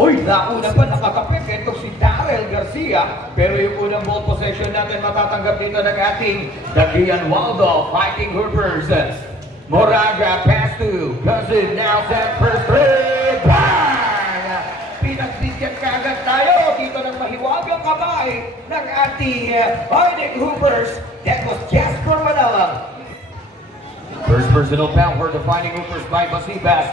Uy, nauna pa nakakapit. Ito si Darrell Garcia. Pero yung unang ball possession natin matatanggap dito ng ating Kyan Waldo fighting hoopers. Moraga pass to Cousin, now set first three. Bang! Pinagbigyan kagad tayo dito ng mahiwagang kamay ng ating fighting hoopers. That was Jasper Manala. First personal foul for the fighting hoopers by Basibas.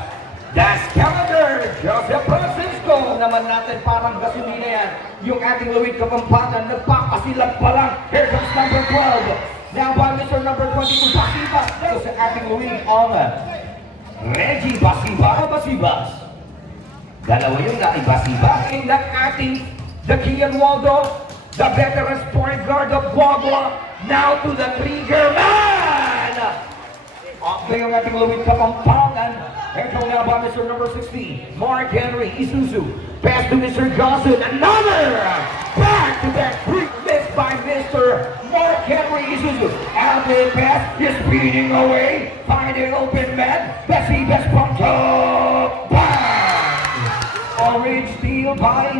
Das calendar, Joseph Francisco. Naman natin parang gasolina yan. Yung ating Luid Kapampangan, nagpapasilag pa lang. Here comes number 12. Now by Mr. number 22, Basibas. Ito sa ating Luid on Reggie Basibas. Dalawa yung naibasibas. In that ating Kyan Waldo, the veteran point guard of Guagua. Now to the trigger man. Okay yung ating Luid Kapampangan. Ito nga ba Mr. number 16, Mark Henry Isuzu. Pass to Mr. Johnson. Another back-to-back three missed by Mr. Mark Henry Isuzu. Outlet pass is speeding away. Finding open man. Best pumped up. Bang! Orange steal by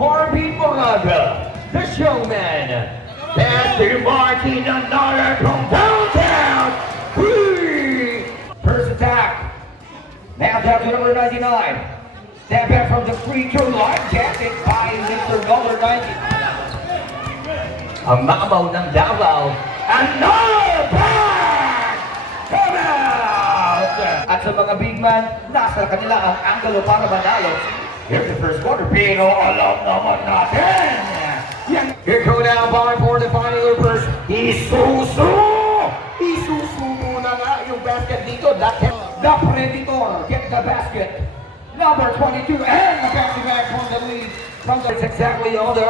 Marvin Moraga, the showman. Pass to Martin. Another from downtown. First attack. Now down to number 99. Step back from the free throw line. Captain by Mr. number 90. Ang mamaw ng Davao. Another pass! Come out! At sa mga big man, nasa kanila ang anggulo para manalo. Here's the first quarter. Pero alam naman natin. Here go down by for the final hoopers. Isuzu muna nga yung basket dito. The Predator get the basket. Number 22 and the back-to-back from the lead. It's exactly on the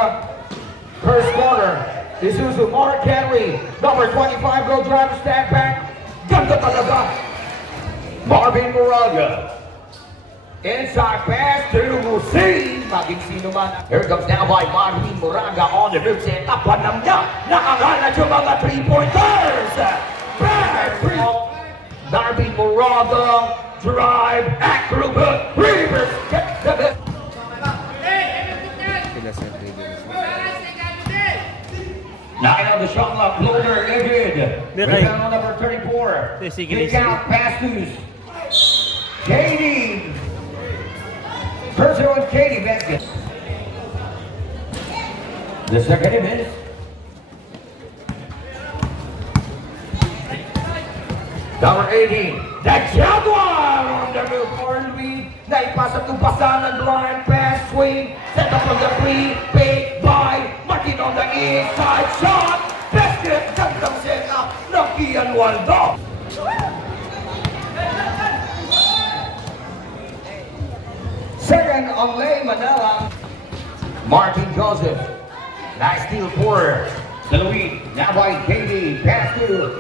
first quarter. Isuzu, Mark Henry. Number 25 go drive, step back. Ganda talaga. Marvin Moraga. Inside pass to Musi. Maging sino man. Here comes now by Marvin Moraga on the move. Tapan nam niya. Nakakalat yung mga three-pointers. Back three. Marvin Moraga, drive, acrobat, reverse, get the bit. Nine on the shot clock, loader, good. Rebound on number 34. Kick out, pass to Katie. First one, Katie basket. The second is number 18, the Jaguar on the move for Luid. Naipasa to Basanan, blind pass, swing, set up on the three, big by Martin on the inside shot. Basket, gandang set up ng Kyan Waldo. Second on Lay Manila. Martin Joseph. Nice steal for the Luid. Now by KD, pass to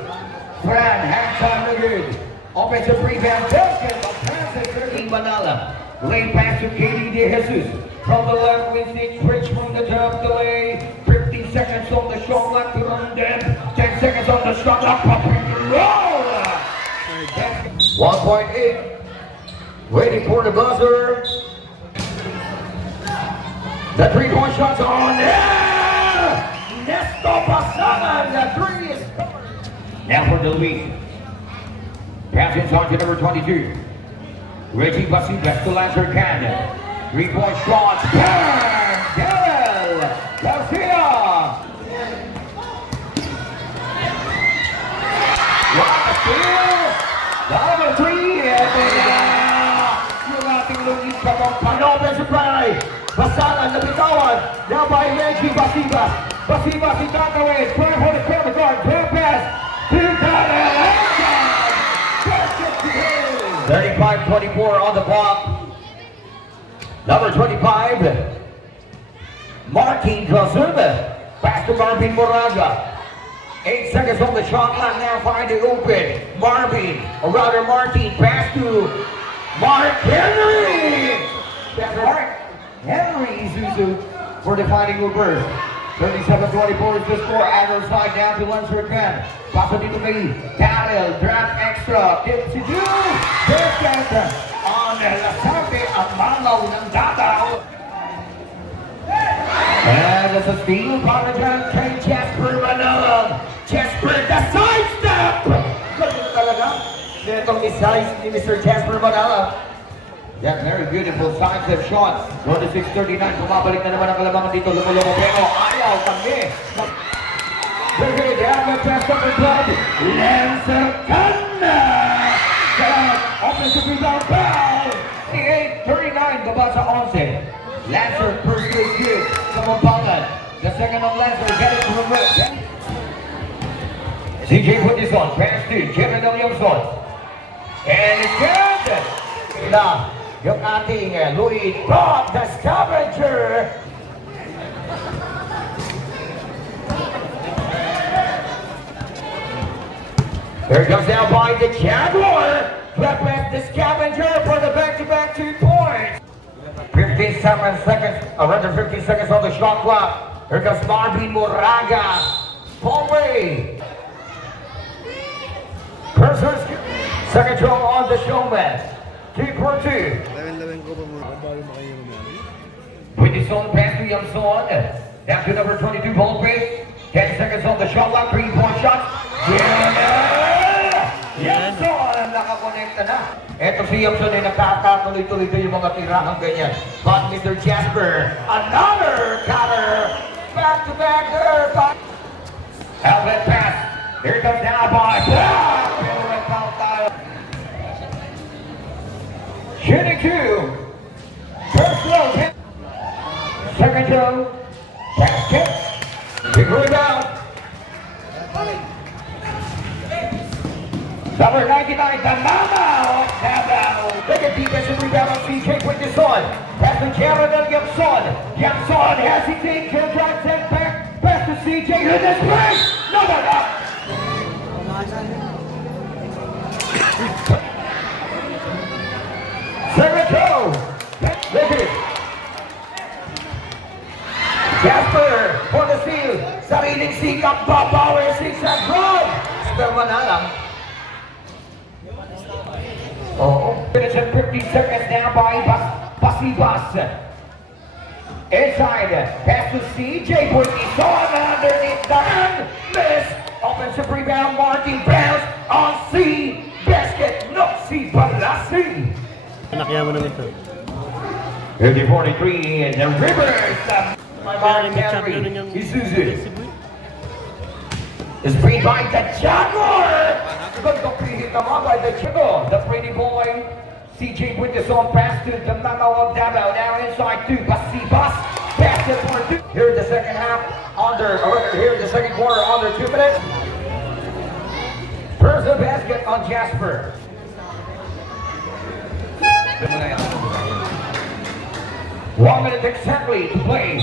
Fran, halftime no good. Offensive rebound, basket, but pass it to Manala. Lane pass to KD De Jesus. From the left, Winston Rich from the top delay. 15 seconds on the shot clock to run them. 10 seconds on the shot clock, pop and roll. 1.8. Waiting for the buzzer. The three-point shot's on there. Nesto Pasaman, the three is covered. Now for the lead. Pass inside to number 22. Reggie Basibas to Lancer Cannon. Three-point shots. Bang! Darrell Garcia. What a steal! Number 3. Yung ating Luid Kapampangan. Offensive play. Basalan na bitawan. Now by Reggie Basibas. Basibas itatawid. Try for the corner guard. Throw pass. 35-24 on the clock. Number 25, Martin Joseph. Pass to Marvin Moraga. 8 seconds on the shot clock now. Find it open. Marvin, or rather Martin. Pass to Mark Henry. Mark Henry Isuzu for the Fighting Hoopers. 37-24 is the score. Other side down to Lancer Kyan. Paso dito kay Darrell. Draft extra. Gives to you. Basket on Lasarte. Ang malaw ng Davao. na sa steal. Para dyan kay Jasper Manalang. Jasper, the sidestep! Galing talaga. Netong isize ni Mr. Jasper Manalang. That very beautiful sidestep shot. Go to 639. Bumabalik na naman ang kalamangan dito. Lumulungo pero ayaw. Tangi. Bigay down the best of the club. Lancer Canna. Offensive rebound foul. 38-39. Baba sa 11. Lancer first place good. Kapampangan. The second on Lancer. Get it from right. CJ put this on. Pass to Jerry Williamson. And it's good. Now, yung ating Luid, Bob, the scavenger. Here comes now by the Jaguar. Left left the scavenger for the back-to-back 2 points. 15 seconds, or rather 15 seconds on the shot clock. Here comes Marvin Moraga. Paulway. Cursors. Second throw on the showman. 2 for 2. With his own pass to Yamson. Down to number 22, Paulway. 10 seconds on the shot clock. 3-point shot. Yamson! Nakakonekta na. Eto si Yamson ay nakakatuloy-tuloy yung mga tirahang ganyan. But Mr. Jasper, another cutter. Back-to-back. Outlet pass. Here comes now by Black. Pero may foul tayo. Shooting 2. First throw. Second throw. Basket. Big rebound. Number 99, the Mama. Look at defensive rebound on CJ with this on. Pass to Jared and Yamson. Yamson hesitating. Can drive 10 back. Pass to CJ. Who this play? No. Second throw. Look at it. Jasper for the steal. Sariling sikap. Power 6 and run. Jasper na lang. Finish at 50 seconds now by Basibas. Inside, pass to CJ. Whitney's on underneath the hand. Miss. Offensive rebound. Martin bounce on C. Basket. No, C. Balasi. Nakaya mo naman ito. 50-43 and the Rivers. Isuzu. Is free by the Jaguar. Good completed naman by the Chico. The pretty boy. CJ with this on pass to the Mamo of Davao. Now inside to Basibas. Pass it for 2. Here in the second half. Here in the second quarter under 2 minutes. First the basket on Jasper. 1 minute exactly to play.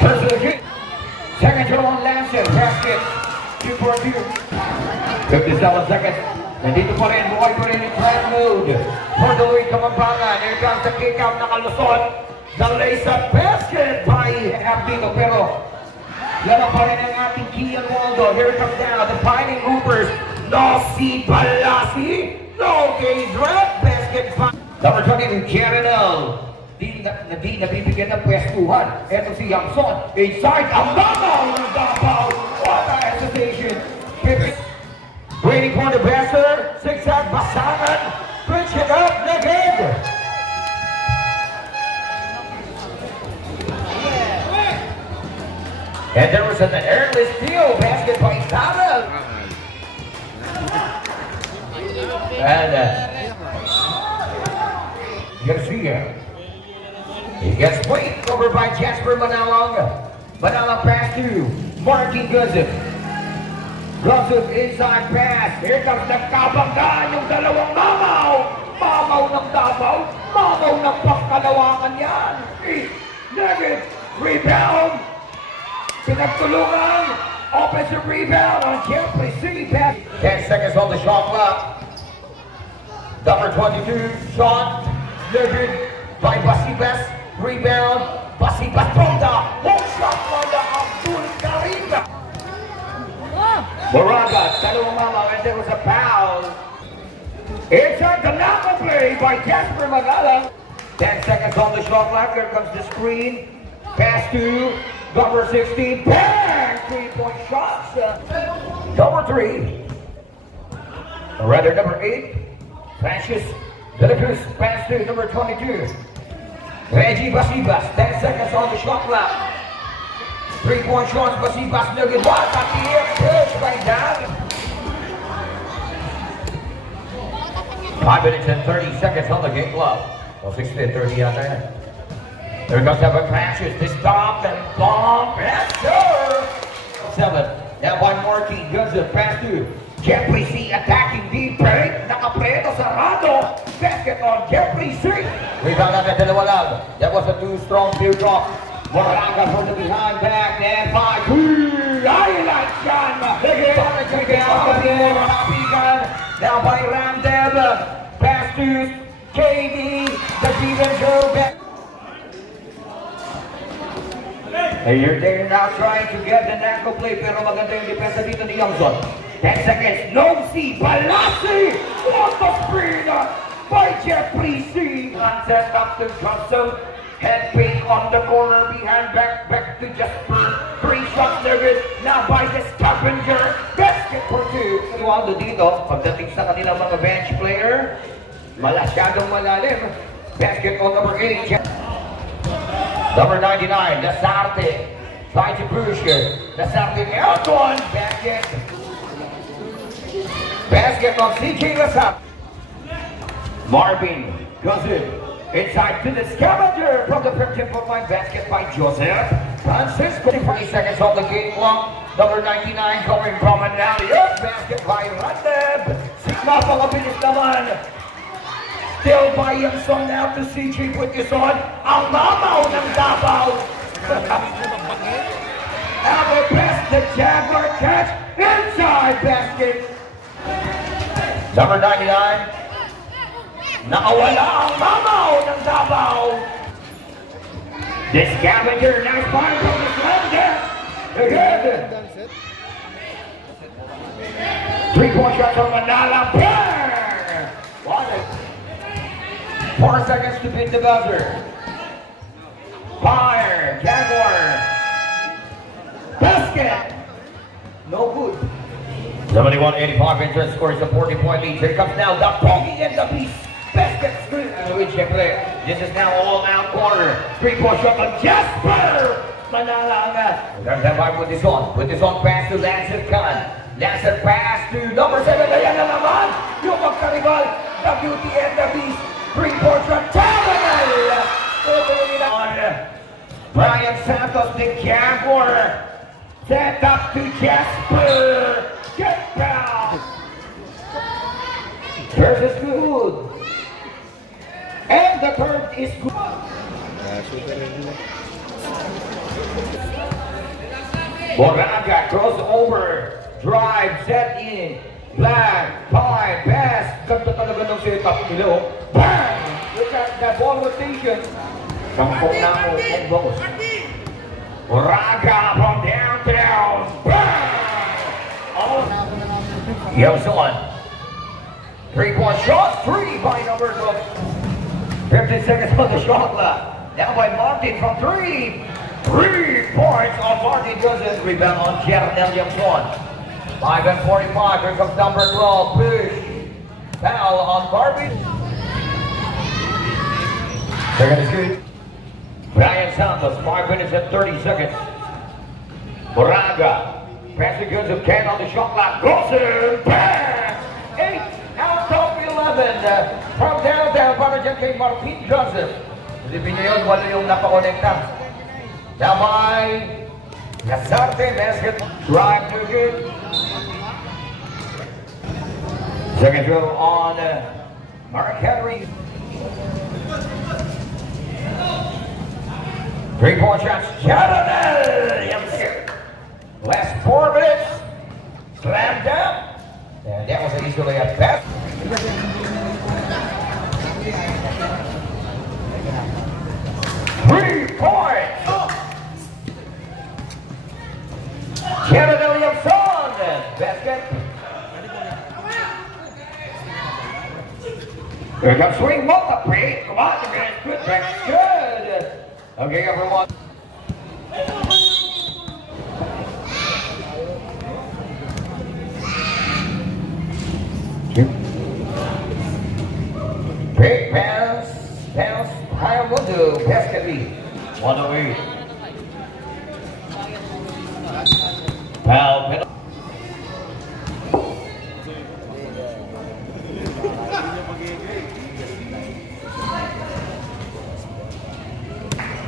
First the kick. Second throw on Lancer. Basket. 2 for 2. 57 seconds. Nandito pa rin. Buhay pa rin yung trial mode. For the Luid Kapampangan. Here comes the kick out. Nakalusot. The lace-up basket by Abdino. Pero lalo pa rin ang ating Kyan Waldo. Here comes now the Fighting Hoopers. No si Balasi. No gauge red. Basket by number 22, Kyan. Di nabibigyan ng pwestuhan. Eto si Yamson. Inside. Ang mamaw ng Davao. What a hesitation. Waiting for the passer. Zigzag Basangan. Switch it up. Naked. And there was an early steal. Basket by Davao. And Garcia. He gets weight over by Jasper Manalang. Manalang pass to Marky Guzip. Guzip inside pass. Here comes the Kapampangan. Yung dalawang mamaw. Mamaw ng Davao. Mamaw ng pangkalawangan yan. Negative. Rebound. Pinagtulungan. Offensive rebound on Jeffrey C. Pass. 10 seconds on the shot clock. Number 22, shot. Negative by Basibas. Rebound, Basibas from the home shot from the Abdul Karim. Moraga, dalawang mama, and there was a foul. Inside the knock play by Jasper Magalang. 10 seconds on the shot clock. Here comes the screen. pass to number 16. Bang! 3-point shots. Number 3. Or rather, number 8. Francis De La Cruz. Pass to number 22. Reggie Basibas. 10 seconds on the shot clock. 3-point shots. Basibas. No good. What? At the air. Push by down. 5 minutes and 30 seconds on the game clock. Well, 16:30 yata yan. There comes Evan Francis. This stop and bomb. And sure. 7. Now by Martin Gunza. Pass to Jeffrey C. Attacking deep break. Nakapreto sarado. Basket on Jeffrey C. Rebound natin dalawa lang. That was a too-strong teardrop. Moraga from the behind back. And 5. Ay, like Kyan. Now by Ramdev. Pass to KD. The defense go back. They're now trying to get the Naco play, pero maganda yung depensa dito ni Youngson. 10 seconds. No C. Palasi. What the screen by Jeffrey C. Set up to Johnson. Head fake on the corner behind back to Jasper. 3 shots there good. Now by the Scavenger. Basket for 2. Waldo dito, pagdating sa kanilang mga bench player, malasyadong malalim. Basket on number 8. Number 99, Lasarte. Trying to push it. Lasarte out one. Basket. Basket on CJ Lasarte. Marvin goes in. Inside to the Scavenger from the 15-foot line. Basket by Joseph Francisco. 40 seconds on the game clock. Number 99 coming from an alley-oop. Basket by Randeb. Napakabilis naman. Still by Youngson now to CJ put this on. Ang mamaw ng Davao. Now they press the Jaguar catch. Inside basket. Number 99. Nakawala ang mamaw ng Davao. The Scavenger, nice fire from the Scavenger. Again. 3-point shot from Manala. What a 4 seconds to beat the buzzer. Fire, Jaguar. Basket. No good. 71-85 interest scores a 40-point lead. Here comes now the Pogi and the Beast. Basket screen. Luid, syempre. This is now all out corner. 3-point shot from Jasper. Manala nga. Put this on pass to Lancer Khan. Lancer pass to number 7. Ayan na naman. Yung magkaribal. The Beauty and the Beast. 3-point shot. Terminal. On Brian Santos, the Jaguar. Set up to Jasper. Get down. First is good. And the third is good. Moraga crossover. Drive, set in. Black, pie, pass. Ganda talaga ng setup nila. Bang! Look at that ball rotation. Sampung na mo, boss. Moraga from downtown. Bang! Oh. Youngson. 3-point shot. 3 by number 12. 15 seconds on the shot clock. Now by Martin from 3. 3 points on Martin. Doesn't rebound on Jernel Youngson. 5 and 45. Here comes number 12. Push. Foul on Barbie. Second is good. Brian Santos. 5 minutes and 30 seconds. Moraga. Passing goods of Kyan on the shot clock. Goes in. Bang! 8 out of 11. From downtown para dyan kay Martin Joseph. Silipin niyo yun, wala yung napakonekta. Now by Lasarte, basket. Drive to good. Second throw on Mark Henry. 3-point shots. Last 4 minutes. Slam down. And that was an easy layup pass. 3 points. Canada Williamson. Basket. Here comes swing multiple. Come on, man. Good. Good. Okay, everyone. Big pass, high Waldo, basket lead, 108. Foul penalty.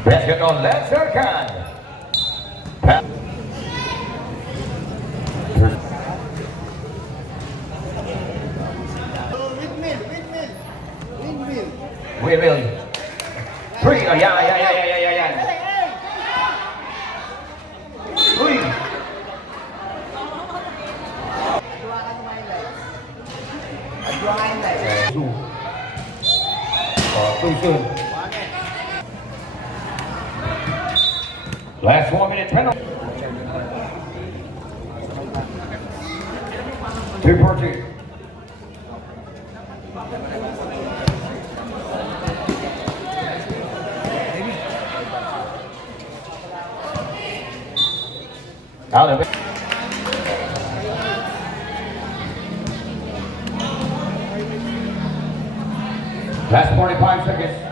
Basket on left circle. Windmill. Three. Oh, yeah. Three. Too soon. Last 1 minute penalty. 2-14. Out of it. Last 45 seconds.